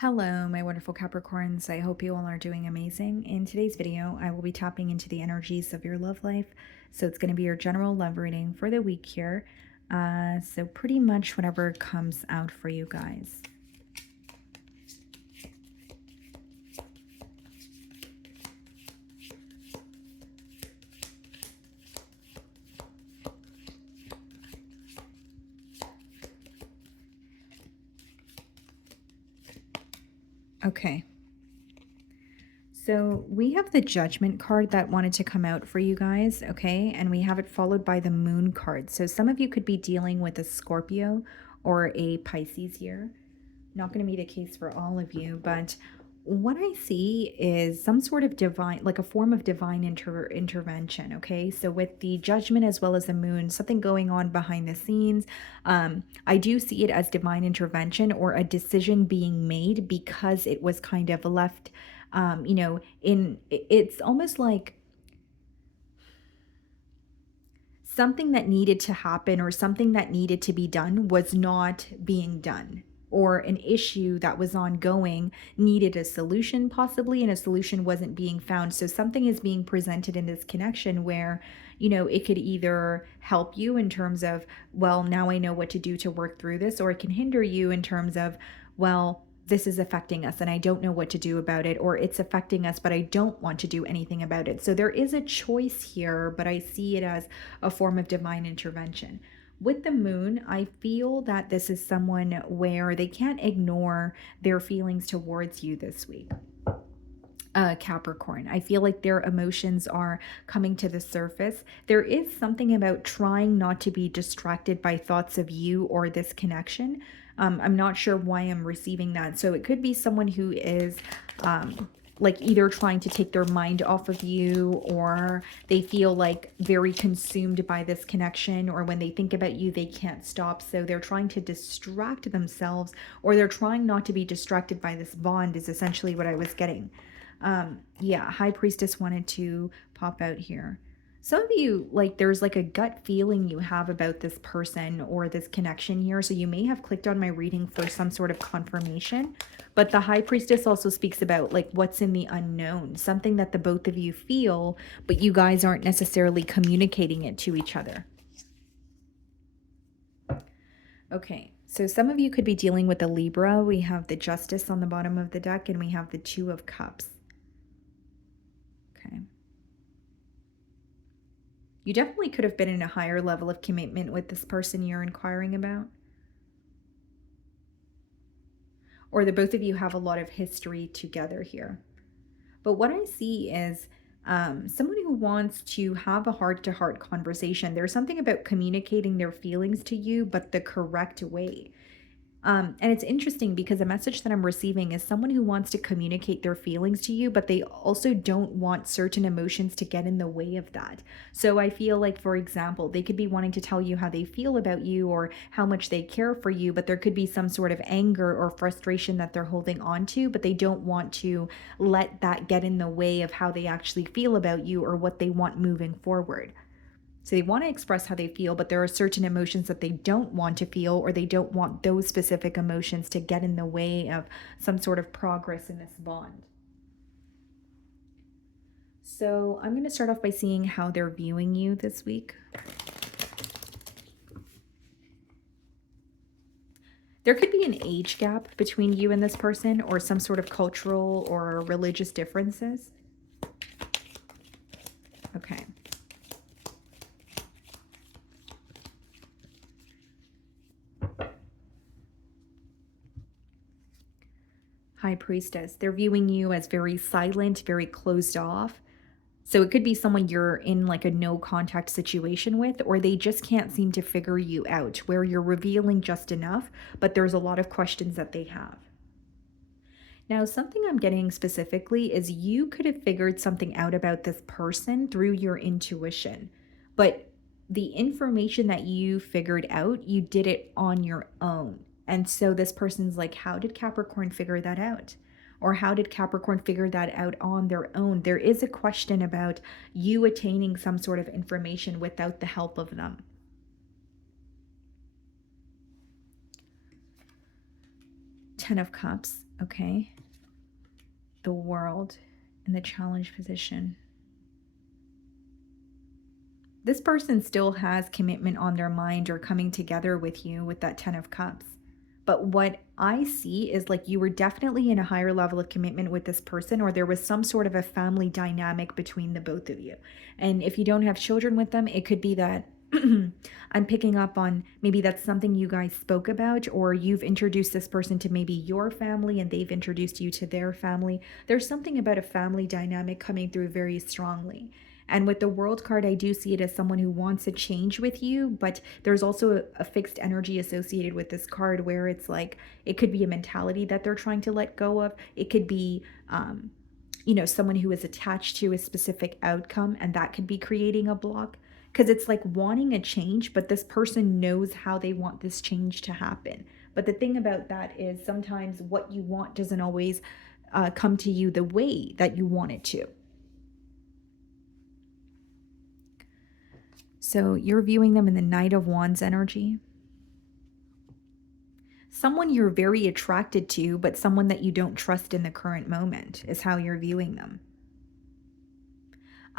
Hello, my wonderful Capricorns. I hope you all are doing amazing. In today's video, I will be tapping into the energies of your love life. So it's going to be your general love reading for the week here. So pretty much whatever comes out for you guys. Okay. So we have the Judgment card that wanted to come out for you guys, okay? And we have it followed by the Moon card. So some of you could be dealing with a Scorpio or a Pisces here. Not going to be the case for all of you, but what I see is some sort of divine, like a form of divine intervention, okay? So with the Judgment as well as the Moon, something going on behind the scenes. I do see it as divine intervention or a decision being made because it was kind of left, it's almost like something that needed to happen or something that needed to be done was not being done, or an issue that was ongoing needed a solution possibly, and a solution wasn't being found. So something is being presented in this connection where, it could either help you in terms of, well, now I know what to do to work through this, or it can hinder you in terms of, well, this is affecting us and I don't know what to do about it, or it's affecting us, but I don't want to do anything about it. So there is a choice here, but I see it as a form of divine intervention. With the Moon, I feel that this is someone where they can't ignore their feelings towards you this week. Capricorn, I feel like their emotions are coming to the surface. There is something about trying not to be distracted by thoughts of you or this connection. I'm not sure why I'm receiving that. So it could be someone who is like either trying to take their mind off of you, or they feel like very consumed by this connection, or when they think about you, they can't stop. So they're trying to distract themselves, or they're trying not to be distracted by this bond is essentially what I was getting. Yeah, High Priestess wanted to pop out here. Some of you, like, there's like a gut feeling you have about this person or this connection here. So you may have clicked on my reading for some sort of confirmation. But the High Priestess also speaks about like what's in the unknown, something that the both of you feel, but you guys aren't necessarily communicating it to each other. Okay, so some of you could be dealing with a Libra. We have the Justice on the bottom of the deck, and we have the Two of Cups. Okay. You definitely could have been in a higher level of commitment with this person you're inquiring about. Or the both of you have a lot of history together here. But what I see is someone who wants to have a heart-to-heart conversation. There's something about communicating their feelings to you, but the correct way. And it's interesting because the message that I'm receiving is someone who wants to communicate their feelings to you, but they also don't want certain emotions to get in the way of that. So I feel like, for example, they could be wanting to tell you how they feel about you or how much they care for you, but there could be some sort of anger or frustration that they're holding on to, but they don't want to let that get in the way of how they actually feel about you or what they want moving forward. So they want to express how they feel, but there are certain emotions that they don't want to feel, or they don't want those specific emotions to get in the way of some sort of progress in this bond. So I'm going to start off by seeing how they're viewing you this week. There could be an age gap between you and this person, or some sort of cultural or religious differences. Okay. High Priestess, they're viewing you as very silent, very closed off. So it could be someone you're in like a no contact situation with, or they just can't seem to figure you out, where you're revealing just enough, but there's a lot of questions that they have. Now, something I'm getting specifically is you could have figured something out about this person through your intuition, but the information that you figured out, you did it on your own. And so this person's like, how did Capricorn figure that out? Or how did Capricorn figure that out on their own? There is a question about you attaining some sort of information without the help of them. Ten of Cups. Okay. The world in the challenge position. This person still has commitment on their mind or coming together with you with that 10 of cups. But what I see is like you were definitely in a higher level of commitment with this person, or there was some sort of a family dynamic between the both of you. And if you don't have children with them, it could be that I'm picking up on maybe that's something you guys spoke about, or you've introduced this person to maybe your family and they've introduced you to their family. There's something about a family dynamic coming through very strongly. And with the world card, I do see it as someone who wants a change with you, but there's also a fixed energy associated with this card where it's like it could be a mentality that they're trying to let go of. It could be, someone who is attached to a specific outcome, and that could be creating a block. Because it's like wanting a change, but this person knows how they want this change to happen. But the thing about that is sometimes what you want doesn't always come to you the way that you want it to. So you're viewing them in the Knight of Wands energy. Someone you're very attracted to, but someone that you don't trust in the current moment is how you're viewing them.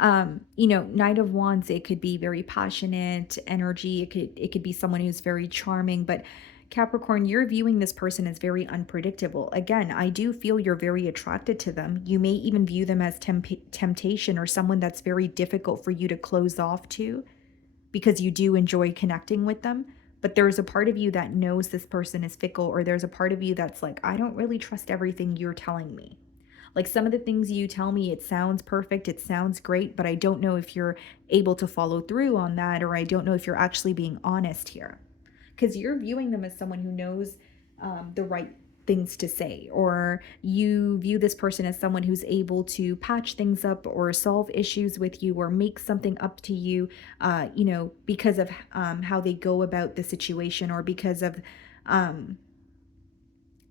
Knight of Wands, it could be very passionate energy. It could be someone who's very charming, but Capricorn, you're viewing this person as very unpredictable. Again, I do feel you're very attracted to them. You may even view them as temptation or someone that's very difficult for you to close off to because you do enjoy connecting with them. But there's a part of you that knows this person is fickle, or there's a part of you that's like, I don't really trust everything you're telling me. Like some of the things you tell me, it sounds perfect, it sounds great, but I don't know if you're able to follow through on that, or I don't know if you're actually being honest here. Because you're viewing them as someone who knows the right things to say, or you view this person as someone who's able to patch things up or solve issues with you or make something up to you, because of how they go about the situation, or because of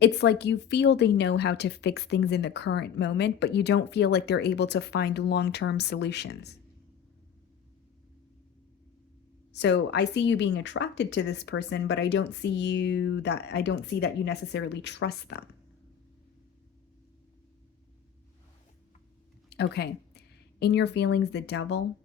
it's like you feel they know how to fix things in the current moment, but you don't feel like they're able to find long-term solutions. So I see you being attracted to this person, but I don't see that you necessarily trust them. Okay. In your feelings, the devil.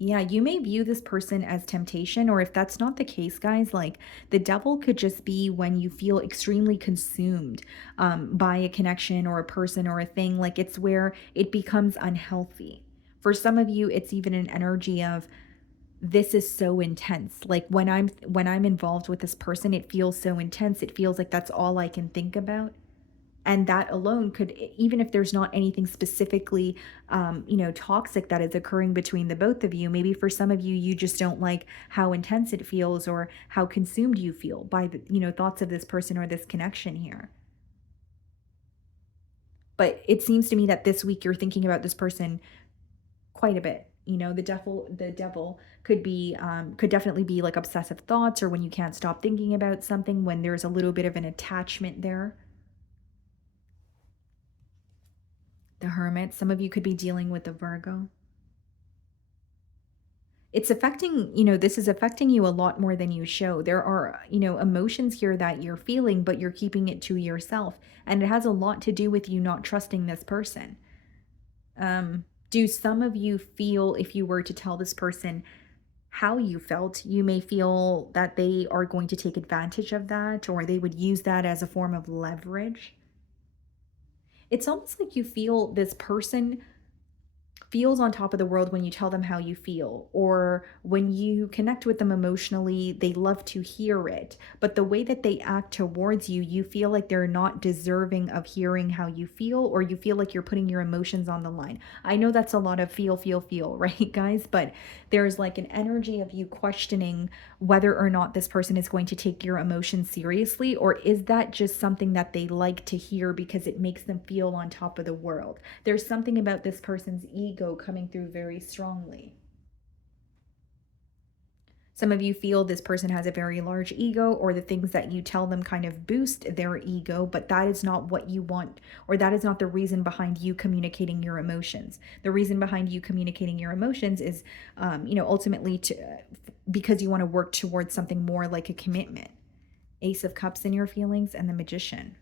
Yeah, you may view this person as temptation, or if that's not the case, guys, like the devil could just be when you feel extremely consumed by a connection or a person or a thing. Like it's where it becomes unhealthy. For some of you, it's even an energy of this is so intense. Like when I'm involved with this person, it feels so intense. It feels like that's all I can think about. And that alone could, even if there's not anything specifically toxic that is occurring between the both of you, maybe for some of you, you just don't like how intense it feels or how consumed you feel by the thoughts of this person or this connection here. But it seems to me that this week you're thinking about this person quite a bit. The devil could definitely be like obsessive thoughts, or when you can't stop thinking about something, when there's a little bit of an attachment there. The Hermit, some of you could be dealing with the Virgo. It's affecting, this is affecting you a lot more than you show. There are, emotions here that you're feeling, but you're keeping it to yourself. And it has a lot to do with you not trusting this person. Do some of you feel, if you were to tell this person how you felt, you may feel that they are going to take advantage of that, or they would use that as a form of leverage? It's almost like you feel this person feels on top of the world when you tell them how you feel, or when you connect with them emotionally, they love to hear it, but the way that they act towards you, you feel like they're not deserving of hearing how you feel, or you feel like you're putting your emotions on the line. I know that's a lot of feel, right, guys? But there's like an energy of you questioning whether or not this person is going to take your emotions seriously, or is that just something that they like to hear because it makes them feel on top of the world? There's something about this person's ego coming through very strongly. Some of you feel this person has a very large ego, or the things that you tell them kind of boost their ego, but that is not what you want, or that is not the reason behind you communicating your emotions. The reason behind you communicating your emotions is, ultimately because you want to work towards something more like a commitment. Ace of Cups in your feelings, and the Magician.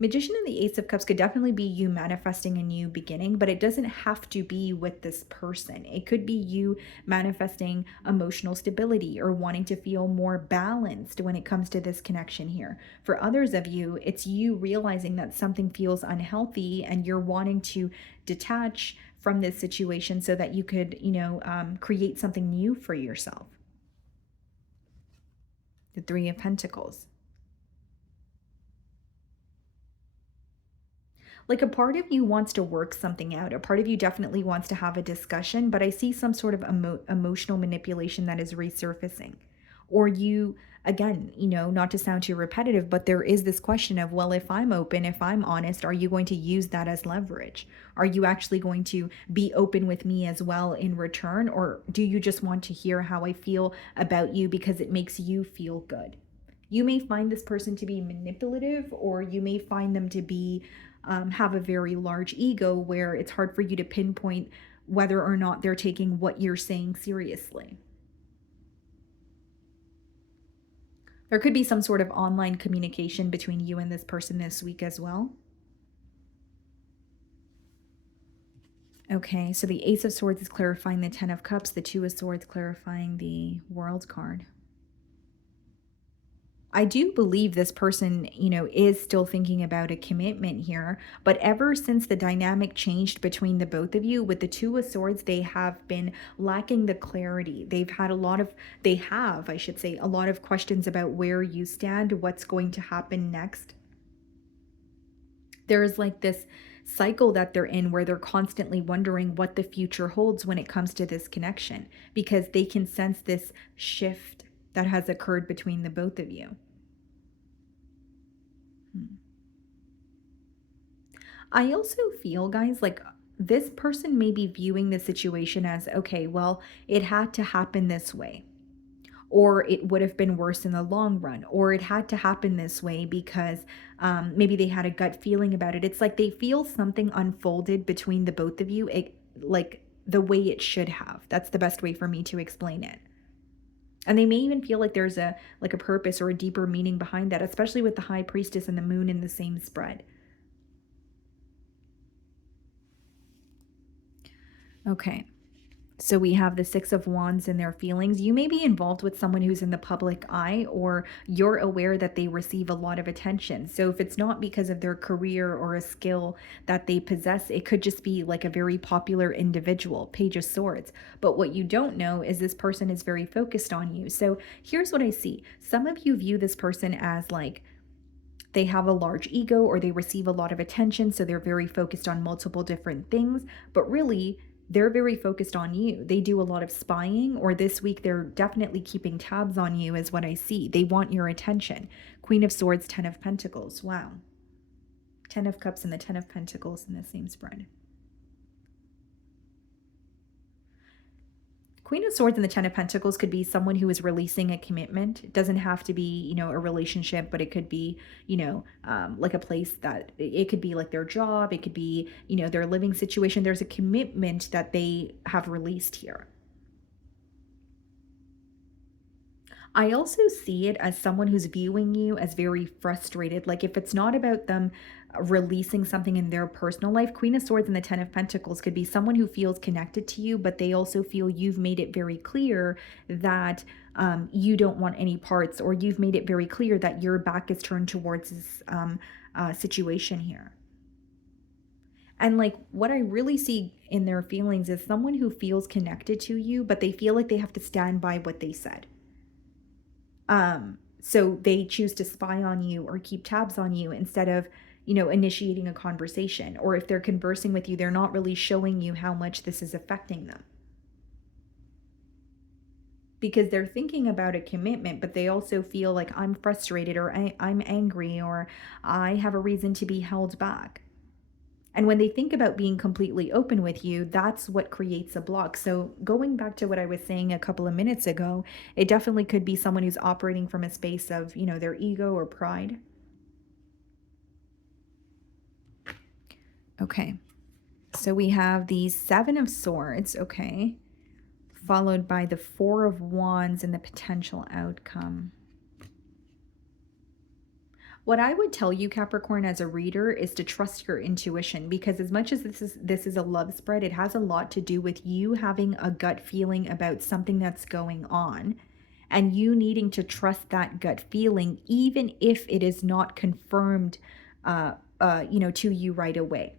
Magician and the Ace of Cups could definitely be you manifesting a new beginning, but it doesn't have to be with this person. It could be you manifesting emotional stability or wanting to feel more balanced when it comes to this connection here. For others of you, it's you realizing that something feels unhealthy and you're wanting to detach from this situation so that you could, create something new for yourself. The Three of Pentacles. Like a part of you wants to work something out. A part of you definitely wants to have a discussion, but I see some sort of emotional manipulation that is resurfacing. Or you, again, not to sound too repetitive, but there is this question of, well, if I'm open, if I'm honest, are you going to use that as leverage? Are you actually going to be open with me as well in return? Or do you just want to hear how I feel about you because it makes you feel good? You may find this person to be manipulative, or you may find them to be have a very large ego where it's hard for you to pinpoint whether or not they're taking what you're saying seriously. There could be some sort of online communication between you and this person this week as well. Okay, so the Ace of Swords is clarifying the Ten of Cups, the Two of Swords clarifying the World card. I do believe this person, is still thinking about a commitment here. But ever since the dynamic changed between the both of you with the Two of Swords, they have been lacking the clarity. They have, I should say, a lot of questions about where you stand, what's going to happen next. There's like this cycle that they're in where they're constantly wondering what the future holds when it comes to this connection, because they can sense this shift that has occurred between the both of you. I also feel, guys, like this person may be viewing the situation as, okay, well, it had to happen this way, or it would have been worse in the long run, or it had to happen this way because maybe they had a gut feeling about it. It's like they feel something unfolded between the both of you, like the way it should have. That's the best way for me to explain it. And they may even feel like there's a purpose or a deeper meaning behind that, especially with the High Priestess and the Moon in the same spread. Okay. So we have the Six of Wands and their feelings. You may be involved with someone who's in the public eye, or you're aware that they receive a lot of attention. So if it's not because of their career or a skill that they possess, it could just be like a very popular individual, Page of Swords. But what you don't know is this person is very focused on you. So here's what I see. Some of you view this person as like, they have a large ego or they receive a lot of attention, so they're very focused on multiple different things, but really they're very focused on you. They do a lot of spying, or this week they're definitely keeping tabs on you, is what I see. They want your attention. Queen of Swords, Ten of Pentacles. Wow. Ten of Cups and the Ten of Pentacles in the same spread. Queen of Swords and the Ten of Pentacles could be someone who is releasing a commitment. It doesn't have to be, a relationship, but it could be, like a place that it could be like their job. It could be, their living situation. There's a commitment that they have released here. I also see it as someone who's viewing you as very frustrated. Like if it's not about them releasing something in their personal life, Queen of Swords and the Ten of Pentacles could be someone who feels connected to you, but they also feel you've made it very clear that you don't want any parts, or you've made it very clear that your back is turned towards this situation here. And like what I really see in their feelings is someone who feels connected to you, but they feel like they have to stand by what they said. So they choose to spy on you or keep tabs on you instead of, initiating a conversation. Or if they're conversing with you, they're not really showing you how much this is affecting them. Because they're thinking about a commitment, but they also feel like I'm frustrated, or I'm angry, or I have a reason to be held back. And when they think about being completely open with you, that's what creates a block. So going back to what I was saying a couple of minutes ago, it definitely could be someone who's operating from a space of, their ego or pride. Okay. So we have the Seven of Swords, okay, followed by the Four of Wands and the potential outcome. What I would tell you, Capricorn, as a reader is to trust your intuition, because as much as this is a love spread, it has a lot to do with you having a gut feeling about something that's going on and you needing to trust that gut feeling even if it is not confirmed to you right away.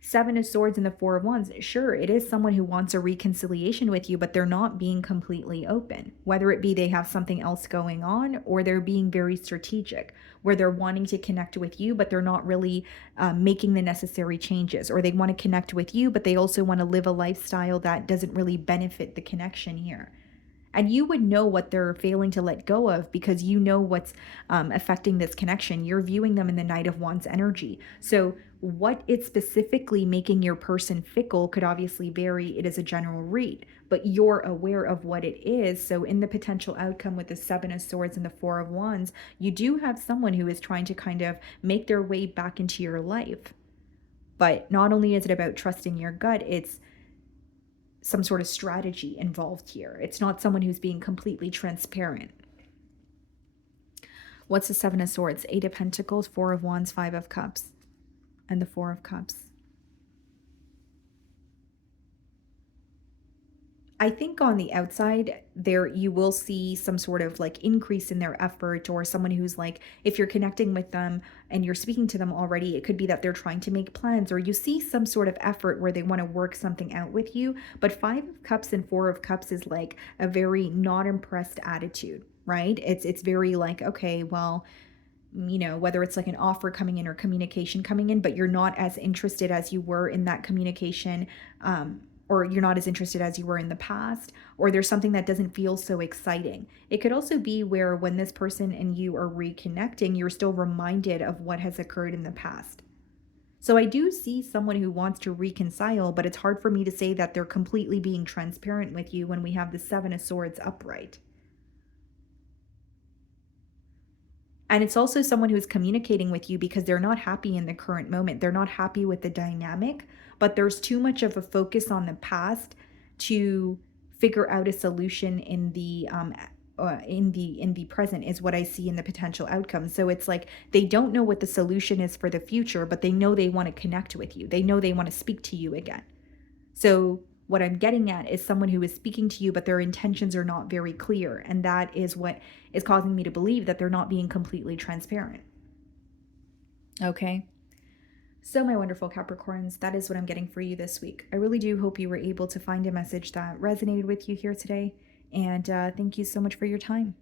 Seven of Swords and the Four of Wands, sure, it is someone who wants a reconciliation with you, but they're not being completely open. Whether it be they have something else going on or they're being very strategic, where they're wanting to connect with you, but they're not really making the necessary changes, or they want to connect with you, but they also want to live a lifestyle that doesn't really benefit the connection here. And you would know what they're failing to let go of because you know what's affecting this connection. You're viewing them in the Knight of Wands energy. So, what it's specifically making your person fickle could obviously vary. It is a general read, but you're aware of what it is. So, in the potential outcome with the Seven of Swords and the Four of Wands, you do have someone who is trying to kind of make their way back into your life. But not only is it about trusting your gut, it's some sort of strategy involved here. It's not someone who's being completely transparent. What's the Seven of Swords? Eight of Pentacles, Four of Wands, Five of Cups, and the Four of Cups. I think on the outside there you will see some sort of like increase in their effort, or someone who's like, if you're connecting with them and you're speaking to them already, it could be that they're trying to make plans, or you see some sort of effort where they want to work something out with you. But Five of Cups and Four of Cups is like a very not impressed attitude, right? It's very like, okay, well, whether it's like an offer coming in or communication coming in, but you're not as interested as you were in that communication, or you're not as interested as you were in the past, or there's something that doesn't feel so exciting. It could also be where when this person and you are reconnecting, you're still reminded of what has occurred in the past. So I do see someone who wants to reconcile, but it's hard for me to say that they're completely being transparent with you when we have the Seven of Swords upright. And it's also someone who's communicating with you because they're not happy in the current moment. They're not happy with the dynamic, but there's too much of a focus on the past to figure out a solution in the present, is what I see in the potential outcome. So it's like they don't know what the solution is for the future, but they know they want to connect with you. They know they want to speak to you again. So what I'm getting at is someone who is speaking to you, but their intentions are not very clear. And that is what is causing me to believe that they're not being completely transparent. Okay. So, my wonderful Capricorns, that is what I'm getting for you this week. I really do hope you were able to find a message that resonated with you here today. And thank you so much for your time.